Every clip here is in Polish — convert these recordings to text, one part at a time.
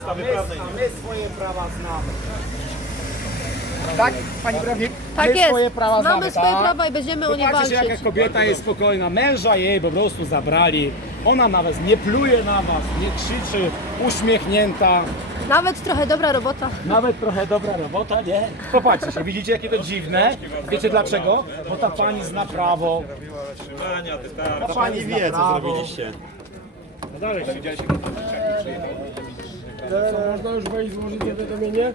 A my swoje prawa znamy. Tak, pani prawnik? Tak My jest. swoje prawa znamy, Mamy swoje tak? prawa i będziemy o nie Popatrzcie, walczyć. jaka kobieta jest spokojna. Męża jej po prostu zabrali. Ona nawet nie pluje na was, nie krzyczy, uśmiechnięta. Nawet trochę dobra robota. Nawet trochę dobra robota, nie? Popatrzcie się, widzicie jakie to dziwne? Wiecie dlaczego? Bo ta pani zna prawo. Ta pani wie, co zrobiliście. No dalej, widzieliście. Można już wejść złożyć zawiadomienie?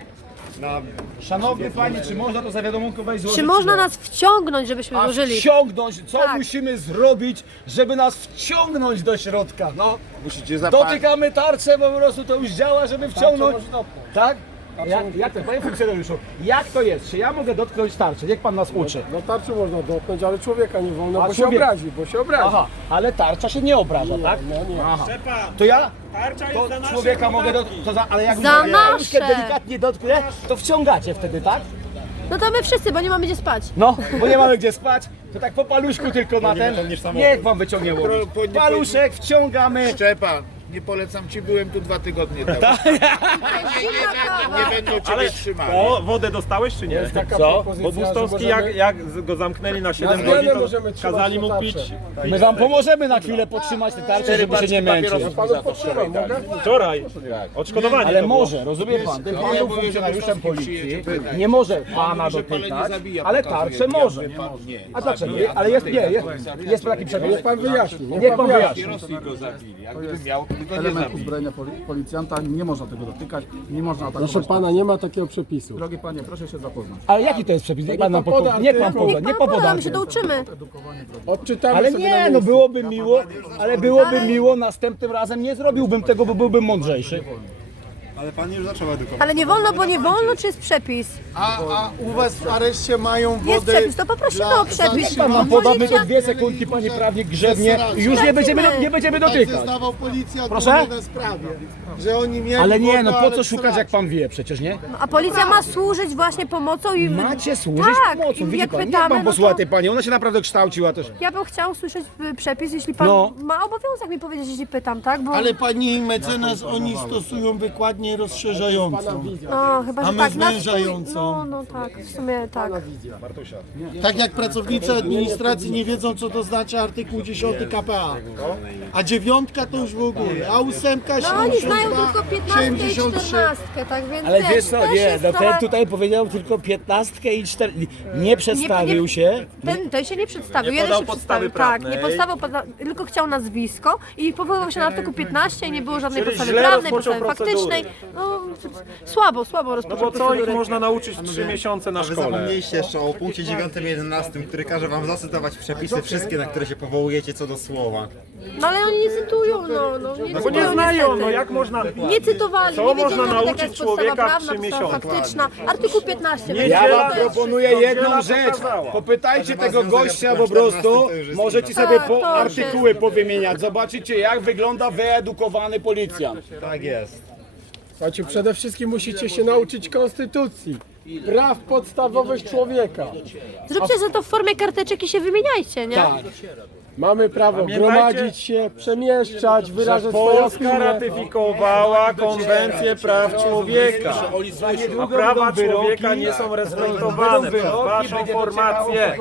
Szanowny panie, czy można to zawiadomunko wejść złożyć? Czy można nas wciągnąć, żebyśmy A złożyli? wciągnąć? Co Tak. musimy zrobić, żeby nas wciągnąć do środka? No, Musicie zapalić. dotykamy tarczę, po prostu to już działa, żeby wciągnąć. może dotknąć. Tak? Jak to, panie funkcjonariuszu, jak to jest? Czy ja mogę dotknąć tarczy? Niech pan nas uczy. No tarczy można dotknąć, ale człowieka nie wolno, A bo człowiek- się obrazi, Aha, ale tarcza się nie obraża, tak? No nie. Aha. To ja to człowieka mogę dotknąć, ale jak Za mówię, nasze. delikatnie dotknę, to wciągacie wtedy, tak? No to my wszyscy, bo nie mamy gdzie spać. No, bo nie mamy gdzie spać, to tak po paluszku tylko na ten. Niech wam wyciągnie łowiec. Paluszek, wciągamy. Szczepan, nie polecam ci, byłem tu 2 tygodnie temu. Zimna kawa. Nie będą ciebie trzymali. O, wodę dostałeś czy nie? Jest taka Co? propozycja, Bo Bustowski że możemy- jak go zamknęli na 7 zmianę godzin, to możemy trzymać kazali na mu tarczę. pić. My wam pomożemy na chwilę podtrzymać te tarcze, żeby się nie męczyć. Panu potrzymam, mogę? Wczoraj odszkodowanie Ale to było. może, rozumie pan, ten pan ja był mówię, że funkcjonariuszem Bustowski policji, przyjedzie pytać. nie może pana Mówi, że palenie dotykać, zabija, ale pokazuje. tarczę może. Nie. A dlaczego? Ale jest taki przepis. Niech pan wyjaśni, Niech pan wyjaśni. Rosji go zabili. Jakby miał, to by go nie Element zabili. uzbrojenia policjanta, nie można tego dotykać, nie można atakować. Proszę pana, nie ma takiego przepisu. Drogi panie, proszę się zapoznać. Ale jaki to jest przepis? Niech pan nam poda poda, niech pan artykuł. poda, Niech niech pan pan poda, poda. my się douczymy. Odczytamy Ale sobie na nie, no miejscu. byłoby miło, ale byłoby miło, następnym razem nie zrobiłbym tego, bo byłbym mądrzejszy. Ale nie wolno, bo nie wolno, czy jest przepis? A u was w areszcie mają wodę? Jest przepis, to poprosimy o przepis. Pan nam poda, my to 2 sekundki, panie prawnik, grzewnie i już nie będziemy Tak dotykać. zeznawał policja Proszę? na sprawie, że oni mieli Ale nie, wodę, no po ale co szukać, jak pan wie przecież, nie? A policja ma służyć właśnie pomocą i... Macie służyć tak, pomocą, i widzi jak pan, niech pytamy, pan no posłucha to... tej pani, ona się naprawdę kształciła też. Ja bym chciała usłyszeć przepis, jeśli pan No. ma obowiązek mi powiedzieć, jeśli pytam, tak? Bo... Ale pani mecenas, oni stosują wykładnię rozszerzającą. No, chyba, A że my tak. zwężającą. No tak, w sumie tak. Tak jak pracownicy administracji nie wiedzą, co to znaczy artykuł 10 KPA. A 9 to już w ogóle. A 8, No oni znają 72, tylko 15 i 73. 14, tak więc Ale też, wiesz co, też nie, jest no trochę... ten tutaj powiedział tylko 15 i 4. Nie przedstawił się. Ten się nie przedstawił, Nie jeden podał się podstawy przedstawił, tak, nie prawnej. podstawał, tylko chciał nazwisko i powoływał się na artykuł 15 i nie było żadnej Czyli podstawy źle prawnej, rozpoczął podstawy procedury. faktycznej. No, słabo No rozpoczął bo co ich procedury. można nauczyć w 3 miesiące na Wy szkole? zapomnieliście jeszcze o punkcie 9 i 11, który każe wam zacytować przepisy wszystkie, na które się powołujecie co do słowa. No ale oni nie cytują, nie Bo cytują nie znają, niestety. no jak można... Nie cytowali, Co nie wiedzieli można nawet jaka nauczyć jest podstawa człowieka w prawna, 3 podstawa miesiące? faktyczna. Artykuł 15. Nie Ja Niedziela- wam proponuję jedną Niedziela rzecz. pokazała. Popytajcie tego związek gościa artykułem po prostu. 14 to już jest Możecie inna. sobie Tak, po to już artykuły jest. powymieniać. Zobaczycie, jak wygląda wyedukowany policjant. Tak jest. Słuchajcie, przede wszystkim musicie się nauczyć konstytucji, praw podstawowych człowieka. Zróbcie sobie to w formie karteczek i się wymieniajcie, nie? Tak. Mamy prawo Pamiętajcie, gromadzić się, przemieszczać, wyrażać swoje Polska opinie. ratyfikowała konwencję praw człowieka, a prawa człowieka nie są respektowane przez waszą formację.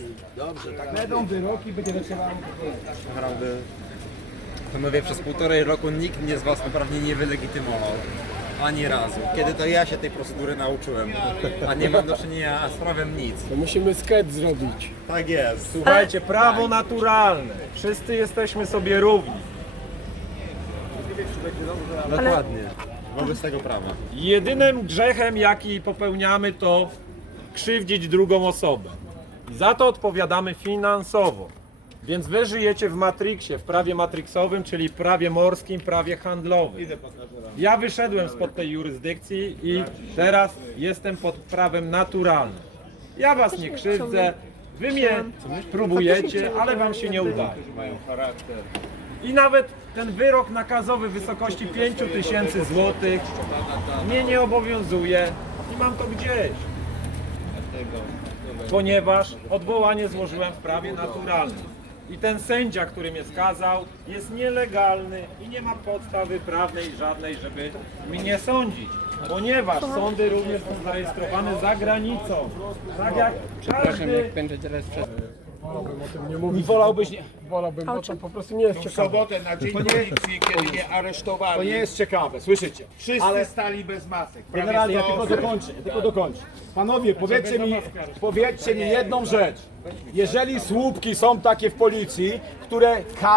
Będą wyroki, będzie docierał. Naprawdę. Panowie, przez 1,5 roku nikt mnie z was naprawdę nie wylegitymował. Ani razu. Kiedy to ja się tej procedury nauczyłem. A nie mam do czynienia z prawem nic. To musimy sket zrobić. Tak jest. Słuchajcie, prawo naturalne. Wszyscy jesteśmy sobie równi. Dokładnie. Wobec tego prawa. Jedynym grzechem, jaki popełniamy, to krzywdzić drugą osobę. I za to odpowiadamy finansowo. Więc wy żyjecie w Matrixie, w prawie matrixowym, czyli prawie morskim, prawie handlowym. Ja wyszedłem spod tej jurysdykcji i teraz jestem pod prawem naturalnym. Ja was nie krzywdzę, wy mnie próbujecie, ale wam się nie uda. I nawet ten wyrok nakazowy w wysokości 5000 złotych mnie nie obowiązuje i mam to gdzieś. Ponieważ odwołanie złożyłem w prawie naturalnym. i ten sędzia, który mnie skazał, jest nielegalny i nie ma podstawy prawnej żadnej, żeby mnie sądzić. Ponieważ sądy również są zarejestrowane za granicą. Tak jak każdy... Wolałbym o tym nie I mówić. wolałbyś nie... Wolałbym, bo to po prostu nie jest W ciekawe. sobotę na dzień policji, kiedy mnie To aresztowali, nie jest ciekawe, słyszycie? wszyscy stali bez masek. Prawie Generalnie, ja 100 tylko osób. dokończę. Panowie, powiedzcie mi jedną rzecz. Jeżeli słupki są takie w policji, które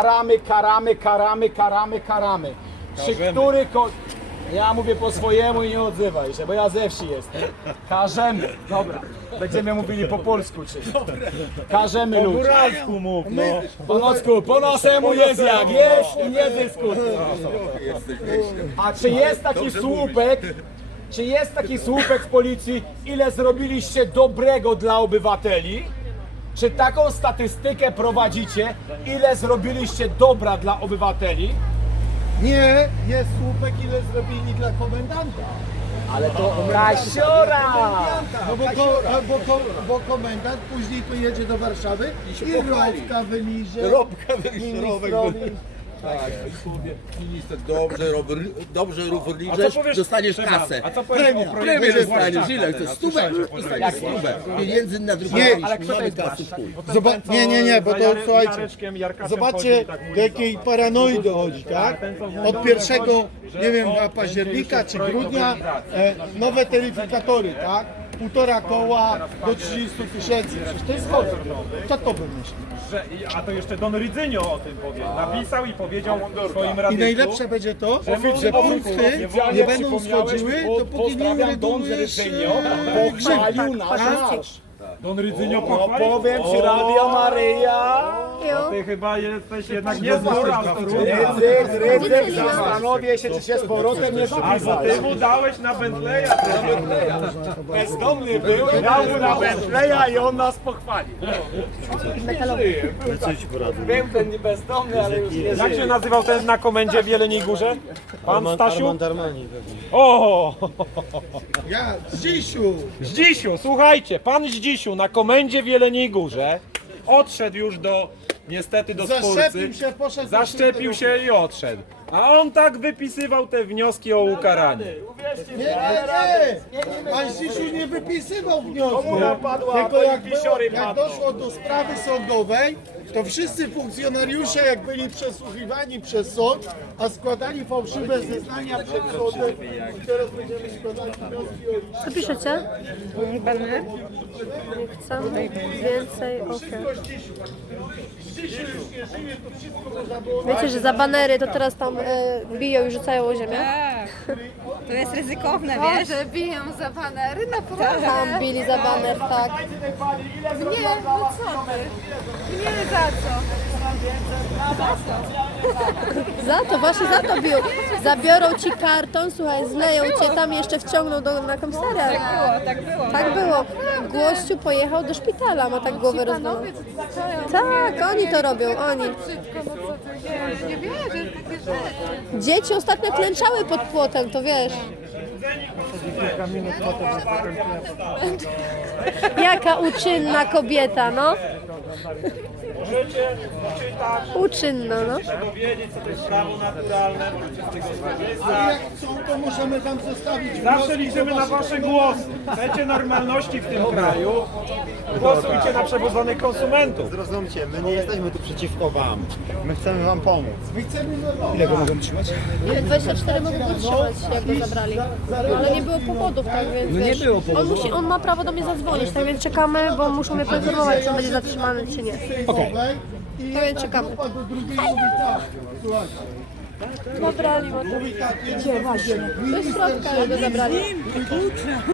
karamy, przy których... Ja mówię po swojemu i nie odzywaj się, bo ja ze wsi jestem. Karzemy, dobra. Będziemy mówili po polsku, czy? Karzemy ludzi. Góralsku mów, no. Po naszemu jest jak jest i nie dyskutuj. A czy jest taki słupek w policji, ile zrobiliście dobrego dla obywateli? Czy taką statystykę prowadzicie, ile zrobiliście dobra dla obywateli? Nie, jest słupek, ile zrobili dla komendanta. Ale to Kasiora! No bo komendant później tu jedzie do Warszawy i robka wyliże. Ministrowi. Minister dobrze A co powiesz, dostaniesz kasę. A co powiesz o projekcie dostaniesz, ile chcesz? Stówę? Dostaniesz stówę. Pieniędzy na drugą Ale kto to jest wasz? Nie, bo to słuchajcie. Zobaczcie, do jakiej paranoi dochodzi, tak? Od 1, nie wiem, października czy grudnia nowe taryfikatory, tak? 1,5 koła do 30 000. Przecież to jest chory. Kto to wymyśli? A to jeszcze Don Rydzynio o tym powie. Napisał i powiedział swoim I radyku. najlepsze będzie to, że punkty nie będą schodziły, dopóki nie uregulujesz Pochwalił nasz marsz. Don Rydzynio No pochwalił. powiem ci, Radio Maryja. Ty chyba jesteś jednak nie z Góra, Rydzyk, zastanowię się, czy się z powrotem nie albo zapisać. ty mu dałeś na Bentleya. Bezdomny był, dał mu na Bentleya i on nas pochwalił. Był ten bezdomny, ale już nie Jak się żyje. nazywał ten na komendzie w Jeleniej Górze? Pan Stasiu? O! Ja, Zdzisiu! Zdzisiu, słuchajcie, pan Zdzisiu na komendzie w Jeleniej Górze odszedł już niestety do Zaszczepił Spórcy, się, poszedł do zaszczepił się i odszedł. A on tak wypisywał te wnioski o ukaranie. Nie. Pan Zdzisiu nie wypisywał wniosku. napadła, Tylko to jak, i pisiory jak padną. doszło do sprawy sądowej, to wszyscy funkcjonariusze, jak byli przesłuchiwani przez sąd, a składali fałszywe zeznania przed sądem, i teraz będziemy składać wnioski o Co piszecie? Baner. Nie chcę więcej, okej. Wiecie, że za banery to teraz tam biją i rzucają o ziemię? Tak, to jest ryzykowne, wiesz? Że biją za banery, naprawdę. Tam bili za baner, tak. Nie, no co ty? Nie za co? Za to, właśnie za to biją. Zabiorą ci karton, słuchaj, zleją cię, tam jeszcze wciągną na komisariat. Tak było. Tak było. Gościu pojechał do szpitala, ma tak głowę rozwaloną. Tak, oni to robią, oni. Nie wierzę w takie rzeczy. Dzieci ostatnio klęczały pod płotem, to wiesz. Jaka uczynna kobieta, no. Możecie poczytać, Uczynna, no. dowiedzieć, co to jest prawo naturalne, możecie z tego skorzystać. Jak chcą, to możemy wam zostawić Zawsze wnioski liczymy do na waszych wasze głosy. Chcecie normalności w tym kraju? Głosujcie na przewodzonych konsumentów. Zrozumcie, my nie jesteśmy tu przeciwko wam. My chcemy wam pomóc. My chcemy normalnie. Ile go mogą trzymać? 24 mogą go trzymać, jak go zabrali. No, ale nie było powodów, tak więc wiesz, on ma prawo do mnie zadzwonić, tak więc czekamy, bo muszą mnie poinformować, czy on będzie zatrzymany, czy nie. Sejfowej i To więc czekamy. grupa do drugiej mówi tak. Słuchajcie, Zabrali, mówi tak, gdzie właśnie? Do środka go zabrali.